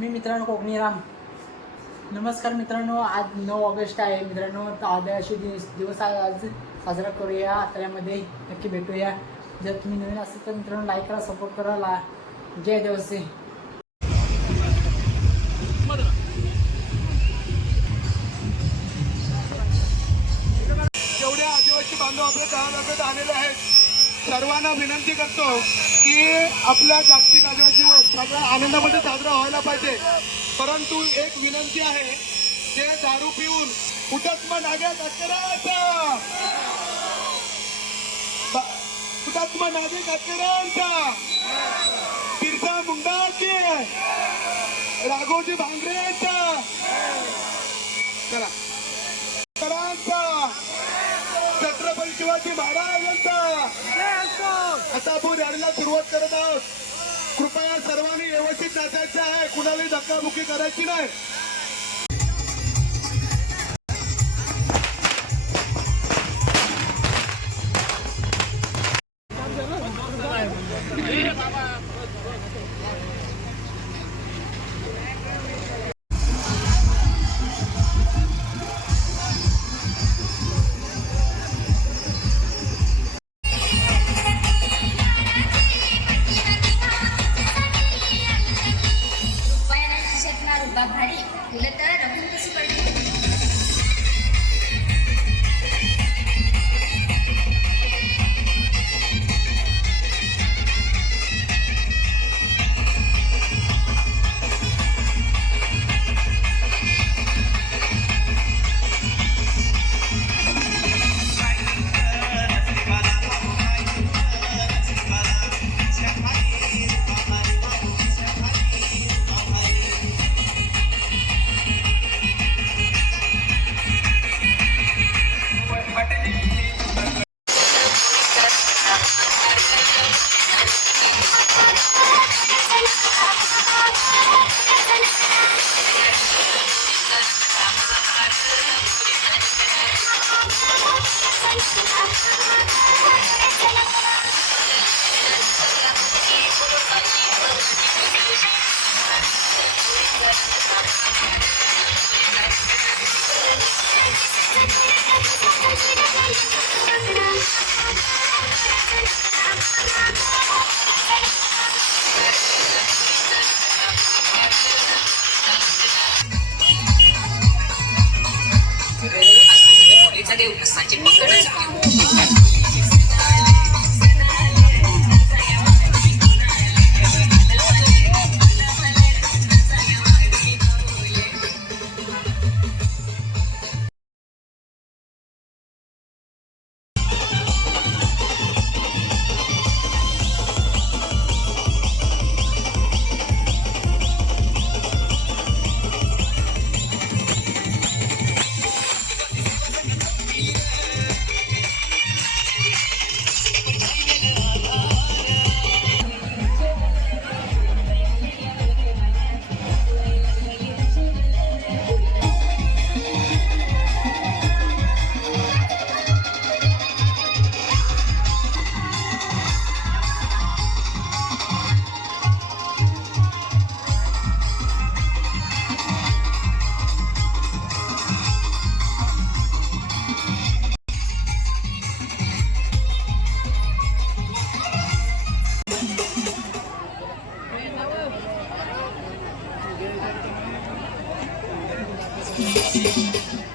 मी मित्रांनो कोकणी राम. नमस्कार मित्रांनो, आज 9 ऑगस्ट आहे मित्रांनो. आदिवासी दिवस आज साजरा करूया. त्यामध्ये नक्की भेटूया. जर तुम्ही नवीन असेल तर मित्रांनो लाईक करा, सपोर्ट करा. जय आदिवासी. जेवढे आदिवासी बांधव आपल्या गावाला आलेले आहेत सर्वांना विनंती करतो की आपल्या जागतिक आदिवासी दिवस सगळ्या आनंदामध्ये साजरा व्हायला पाहिजे. परंतु एक विनंती आहे, ते दारू पिऊन हुतात्मा नागे कातकरांचा बिरसा मुंडाची राघोजी भांगरेंचा छत्रपती शिवाजी महाराजांचा आता आपण रॅलीला सुरुवात करत आहोत. कृपया सर्वांनी व्यवस्थित नाचायचं आहे, कुणालाही धक्काबुक्की करायची नाही. Thank you.